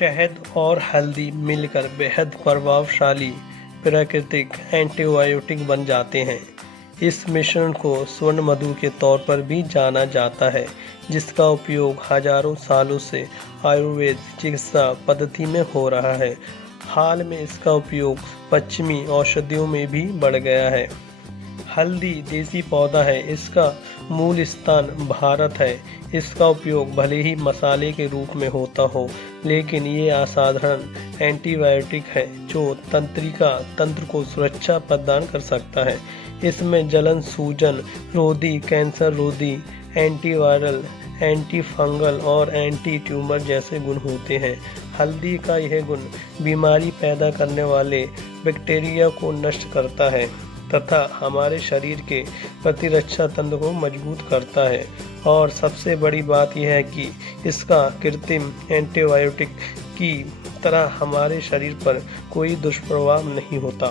शहद और हल्दी मिलकर बेहद प्रभावशाली प्राकृतिक एंटीबायोटिक बन जाते हैं। इस मिश्रण को स्वर्ण मधु के तौर पर भी जाना जाता है, जिसका उपयोग हजारों सालों से आयुर्वेद चिकित्सा पद्धति में हो रहा है। हाल में इसका उपयोग पश्चिमी औषधियों में भी बढ़ गया है। हल्दी देसी पौधा है, इसका मूल स्थान भारत है। इसका उपयोग भले ही मसाले के रूप में होता हो, लेकिन ये असाधारण एंटीबायोटिक है जो तंत्र को सुरक्षा प्रदान कर सकता है। इसमें जलन, सूजन रोधी, कैंसर रोधी, एंटीवायरल, एंटी फंगल और एंटी ट्यूमर जैसे गुण होते हैं। हल्दी का यह गुण बीमारी पैदा करने वाले बैक्टीरिया को नष्ट करता है तथा हमारे शरीर के प्रतिरक्षा तंत्र को मजबूत करता है। और सबसे बड़ी बात यह है कि इसका कृत्रिम एंटीबायोटिक की तरह हमारे शरीर पर कोई दुष्प्रभाव नहीं होता।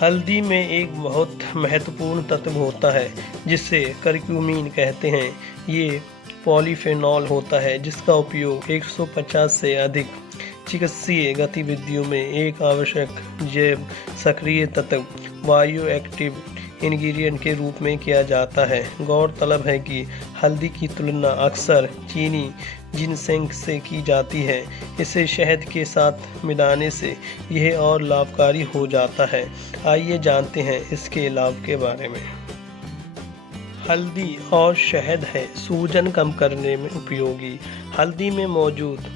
हल्दी में एक बहुत महत्वपूर्ण तत्व होता है जिसे करक्यूमिन कहते हैं। ये पॉलीफेनॉल होता है जिसका उपयोग 150 से अधिक चिकित्सीय गतिविधियों में एक आवश्यक जैव सक्रिय तत्व बायो एक्टिव इंग्रेडिएंट के रूप में किया जाता है। गौरतलब है कि हल्दी की तुलना अक्सर चीनी जिनसेंग से की जाती है। इसे शहद के साथ मिलाने से यह और लाभकारी हो जाता है। आइए जानते हैं इसके लाभ के बारे में। हल्दी और शहद है सूजन कम करने में उपयोगी। हल्दी में मौजूद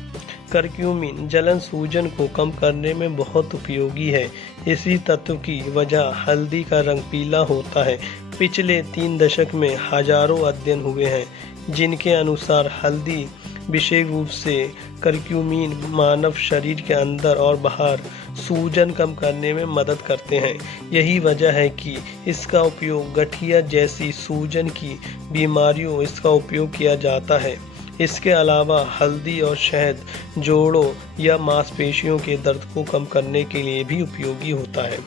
करक्यूमिन जलन सूजन को कम करने में बहुत उपयोगी है। इसी तत्व की वजह हल्दी का रंग पीला होता है। पिछले 3 दशक में हजारों अध्ययन हुए हैं जिनके अनुसार हल्दी विशेष रूप से करक्यूमिन मानव शरीर के अंदर और बाहर सूजन कम करने में मदद करते हैं। यही वजह है कि इसका उपयोग गठिया जैसी सूजन की बीमारियों इसका उपयोग किया जाता है। इसके अलावा हल्दी और शहद जोड़ों या मांसपेशियों के दर्द को कम करने के लिए भी उपयोगी होता है।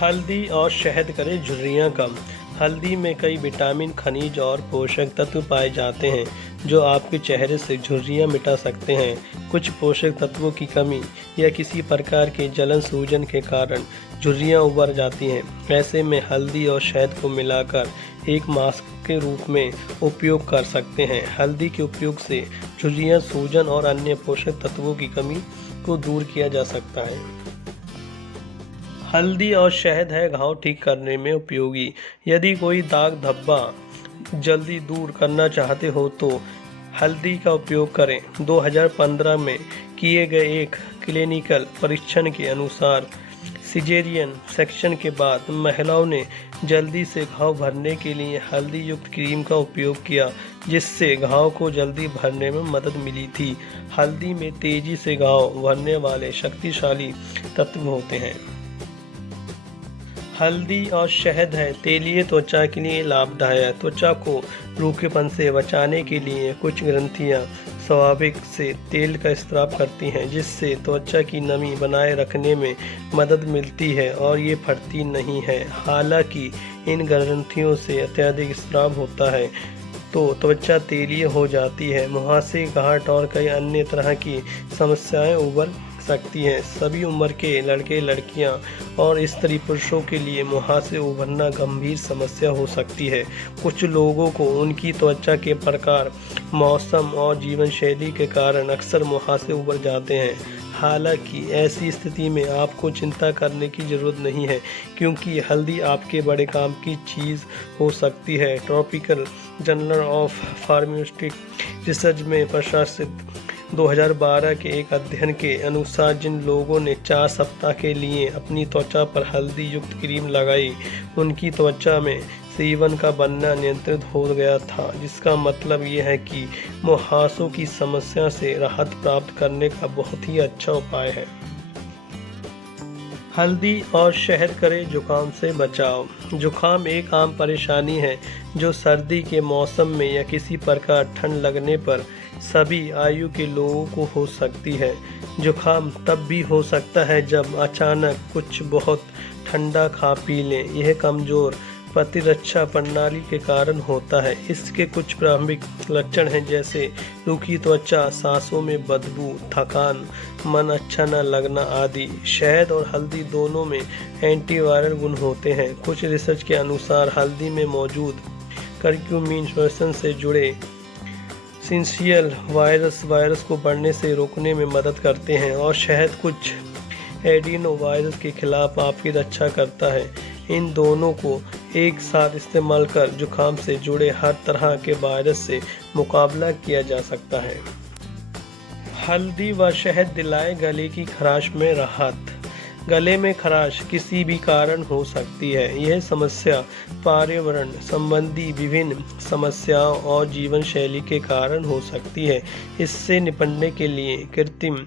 हल्दी और शहद करे झुर्रियाँ कम। हल्दी में कई विटामिन, खनिज और पोषक तत्व पाए जाते हैं जो आपके चेहरे से झुर्रियाँ मिटा सकते हैं। कुछ पोषक तत्वों की कमी या किसी प्रकार के जलन सूजन के कारण झुर्रियाँ उभर जाती हैं। ऐसे में हल्दी और शहद को मिलाकर एक मास्क के रूप में उपयोग कर सकते हैं। हल्दी के उपयोग से झुर्रियाँ, सूजन और अन्य पोषक तत्वों की कमी को दूर किया जा सकता है। हल्दी और शहद है घाव ठीक करने में उपयोगी। यदि कोई दाग धब्बा जल्दी दूर करना चाहते हो तो हल्दी का उपयोग करें। 2015 में किए गए एक क्लिनिकल परीक्षण के अनुसार सिजेरियन सेक्शन के बाद महिलाओं ने जल्दी से घाव भरने के लिए हल्दी युक्त क्रीम का उपयोग किया, जिससे घाव को जल्दी भरने में मदद मिली थी। हल्दी में तेजी से घाव भरने वाले शक्तिशाली तत्व होते हैं। हल्दी और शहद है तेलीय त्वचा के लिए लाभदायक। त्वचा को रूखेपन से बचाने के लिए कुछ ग्रंथियां स्वाभाविक से तेल का स्राव करती हैं, जिससे त्वचा की नमी बनाए रखने में मदद मिलती है और ये फटती नहीं है। हालांकि इन ग्रंथियों से अत्यधिक स्राव होता है तो त्वचा तेलीय हो जाती है। मुहासे, गांठ और कई अन्य तरह की समस्याएं उभर सकती हैं। सभी उम्र के लड़के, लड़कियां और स्त्री पुरुषों के लिए मुहासे उभरना गंभीर समस्या हो सकती है। कुछ लोगों को उनकी त्वचा के प्रकार, मौसम और जीवन शैली के कारण अक्सर मुहासे उभर जाते हैं। हालांकि ऐसी स्थिति में आपको चिंता करने की ज़रूरत नहीं है, क्योंकि हल्दी आपके बड़े काम की चीज़ हो सकती है। Tropical journal of pharmaceutical research में प्रकाशित 2012 के एक अध्ययन के अनुसार जिन लोगों ने 4 सप्ताह के लिए अपनी त्वचा पर हल्दी युक्त क्रीम लगाई, उनकी त्वचा में सेवन का बनना नियंत्रित हो गया था, जिसका मतलब ये है कि मुहासों की समस्या से राहत प्राप्त करने का बहुत ही अच्छा उपाय है। हल्दी और शहद करे जुकाम से बचाव। जुकाम एक आम परेशानी है जो सर्दी के मौसम में या किसी प्रकार ठंड लगने पर सभी आयु के लोगों को हो सकती है। जुकाम तब भी हो सकता है जब अचानक कुछ बहुत ठंडा खा पी लें। यह कमज़ोर प्रतिरक्षा प्रणाली के कारण होता है। इसके कुछ प्रारंभिक लक्षण हैं जैसे रूखी त्वचा, सांसों में बदबू, थकान, मन अच्छा न लगना आदि। शहद और हल्दी दोनों में एंटीवायरल गुण होते हैं। कुछ रिसर्च के अनुसार हल्दी में मौजूद करक्यूमिन श्वसन से जुड़े सिंशियल वायरस को बढ़ने से रोकने में मदद करते हैं और शहद कुछ एडिनो वायरस के खिलाफ आपकी रक्षा करता है। इन दोनों को एक साथ इस्तेमाल कर जुकाम से जुड़े हर तरह के वायरस से मुकाबला किया जा सकता है। हल्दी व शहद दिलाए गले की खराश में राहत। गले में खराश किसी भी कारण हो सकती है। यह समस्या पर्यावरण संबंधी विभिन्न समस्याओं और जीवन शैली के कारण हो सकती है। इससे निपटने के लिए कृत्रिम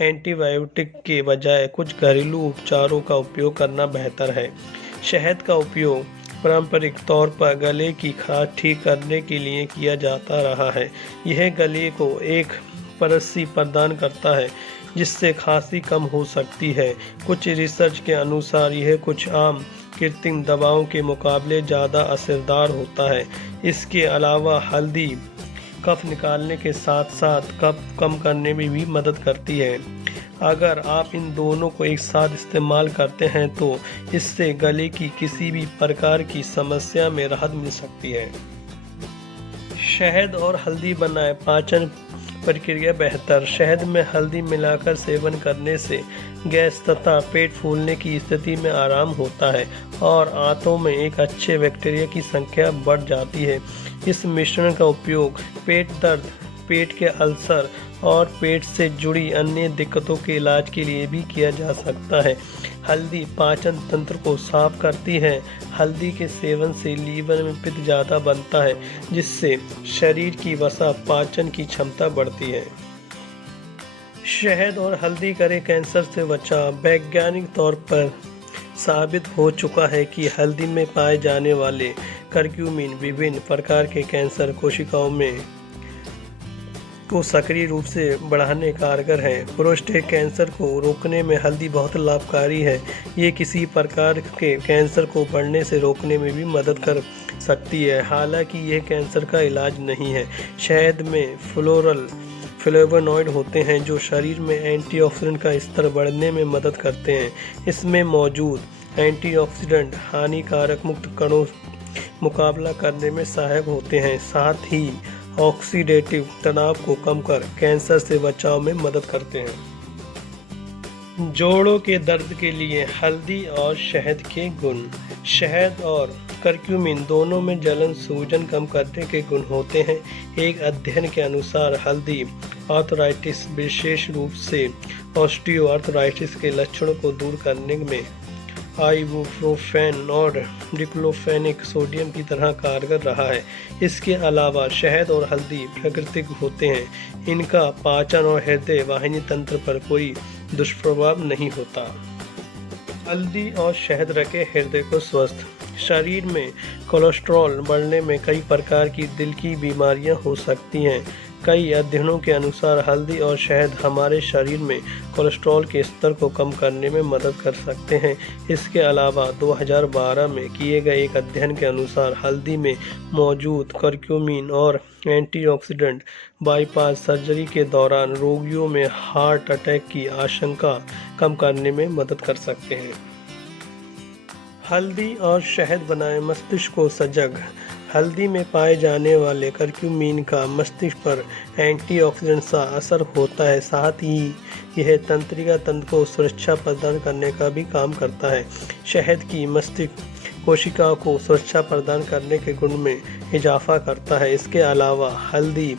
एंटीबायोटिक के बजाय कुछ घरेलू उपचारों का उपयोग करना बेहतर है। शहद का उपयोग पारंपरिक तौर पर गले की खराश ठीक करने के लिए किया जाता रहा है। यह गले को एक परसी प्रदान करता है जिससे खांसी कम हो सकती है। कुछ रिसर्च के अनुसार यह कुछ आम कृत्रिम दवाओं के मुकाबले ज़्यादा असरदार होता है। इसके अलावा हल्दी कफ निकालने के साथ साथ कफ कम करने में भी मदद करती है। अगर आप इन दोनों को एक साथ इस्तेमाल करते हैं तो इससे गले की किसी भी प्रकार की समस्या में राहत मिल सकती है। शहद और हल्दी बनाए पाचन प्रक्रिया बेहतर। शहद में हल्दी मिलाकर सेवन करने से गैस तथा पेट फूलने की स्थिति में आराम होता है और आंतों में एक अच्छे बैक्टीरिया की संख्या बढ़ जाती है। इस मिश्रण का उपयोग पेट दर्द, पेट के अल्सर और पेट से जुड़ी अन्य दिक्कतों के इलाज के लिए भी किया जा सकता है। हल्दी पाचन तंत्र को साफ करती है। हल्दी के सेवन से लीवर में पित्त ज़्यादा बनता है जिससे शरीर की वसा पाचन की क्षमता बढ़ती है। शहद और हल्दी करे कैंसर से बचाव। वैज्ञानिक तौर पर साबित हो चुका है कि हल्दी में पाए जाने वाले करक्यूमिन विभिन्न प्रकार के कैंसर कोशिकाओं में को सक्रिय रूप से बढ़ाने कारगर है। प्रोस्टेट कैंसर को रोकने में हल्दी बहुत लाभकारी है। ये किसी प्रकार के कैंसर को बढ़ने से रोकने में भी मदद कर सकती है, हालांकि यह कैंसर का इलाज नहीं है। शहद में फ्लेवोनॉइड होते हैं जो शरीर में एंटीऑक्सीडेंट का स्तर बढ़ने में मदद करते हैं। इसमें मौजूद एंटीऑक्सीडेंट हानिकारक मुक्त कणों मुकाबला करने में सहायक होते हैं, साथ ही ऑक्सीडेटिव तनाव को कम कर कैंसर से बचाव में मदद करते हैं। जोड़ों के दर्द के लिए हल्दी और शहद के गुण। शहद और करक्यूमिन दोनों में जलन सूजन कम करने के गुण होते हैं। एक अध्ययन के अनुसार हल्दी आर्थराइटिस, विशेष रूप से ऑस्टियोआर्थराइटिस के लक्षणों को दूर करने में आइबुप्रोफेन और डिक्लोफेनेक सोडियम की तरह कारगर रहा है। इसके अलावा शहद और हल्दी प्राकृतिक होते हैं। इनका पाचन और हृदय वाहिनी तंत्र पर कोई दुष्प्रभाव नहीं होता। हल्दी और शहद रखे हृदय को स्वस्थ। शरीर में कोलेस्ट्रॉल बढ़ने में कई प्रकार की दिल की बीमारियां हो सकती हैं। कई अध्ययनों के अनुसार हल्दी और शहद हमारे शरीर में कोलेस्ट्रॉल के स्तर को कम करने में मदद कर सकते हैं। इसके अलावा 2012 में किए गए एक अध्ययन के अनुसार हल्दी में मौजूद करक्यूमिन और एंटीऑक्सीडेंट बाईपास सर्जरी के दौरान रोगियों में हार्ट अटैक की आशंका कम करने में मदद कर सकते हैं। हल्दी और शहद बनाए मस्तिष्क को सजग। हल्दी में पाए जाने वाले करक्यूमिन का मस्तिष्क पर एंटीऑक्सीडेंट सा असर होता है, साथ ही यह तंत्रिका तंत्र को सुरक्षा प्रदान करने का भी काम करता है। शहद की मस्तिष्क कोशिकाओं को सुरक्षा प्रदान करने के गुण में इजाफा करता है। इसके अलावा हल्दी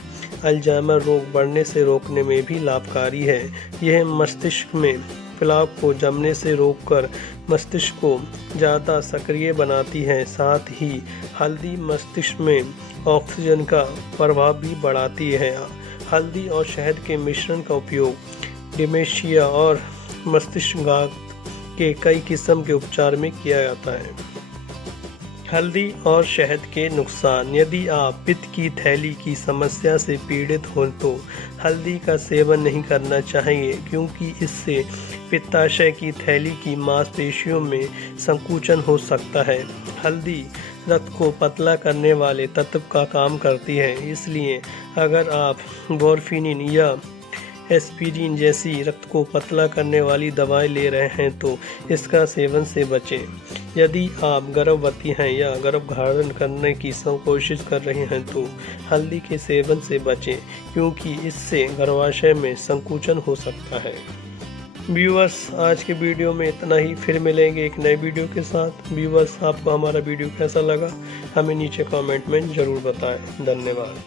अल्जाइमर रोग बढ़ने से रोकने में भी लाभकारी है। यह मस्तिष्क में प्लाक को जमने से रोककर मस्तिष्क को ज़्यादा सक्रिय बनाती है। साथ ही हल्दी मस्तिष्क में ऑक्सीजन का प्रभाव भी बढ़ाती है। हल्दी और शहद के मिश्रण का उपयोग डिमेंशिया और मस्तिष्कघात के कई किस्म के उपचार में किया जाता है। हल्दी और शहद के नुकसान। यदि आप पित्त की थैली की समस्या से पीड़ित हों तो हल्दी का सेवन नहीं करना चाहिए, क्योंकि इससे पित्ताशय की थैली की मांसपेशियों में संकुचन हो सकता है। हल्दी रक्त को पतला करने वाले तत्व का काम करती है। इसलिए अगर आप मॉर्फिन या एस्पिरिन जैसी रक्त को पतला करने वाली दवाएं ले रहे हैं तो इसका सेवन से बचें। यदि आप गर्भवती हैं या गर्भधारण करने की कोशिश कर रहे हैं तो हल्दी के सेवन से बचें, क्योंकि इससे गर्भाशय में संकुचन हो सकता है। व्यूअर्स, आज के वीडियो में इतना ही। फिर मिलेंगे एक नए वीडियो के साथ। व्यूअर्स, आपको हमारा वीडियो कैसा लगा हमें नीचे कमेंट में ज़रूर बताएं। धन्यवाद।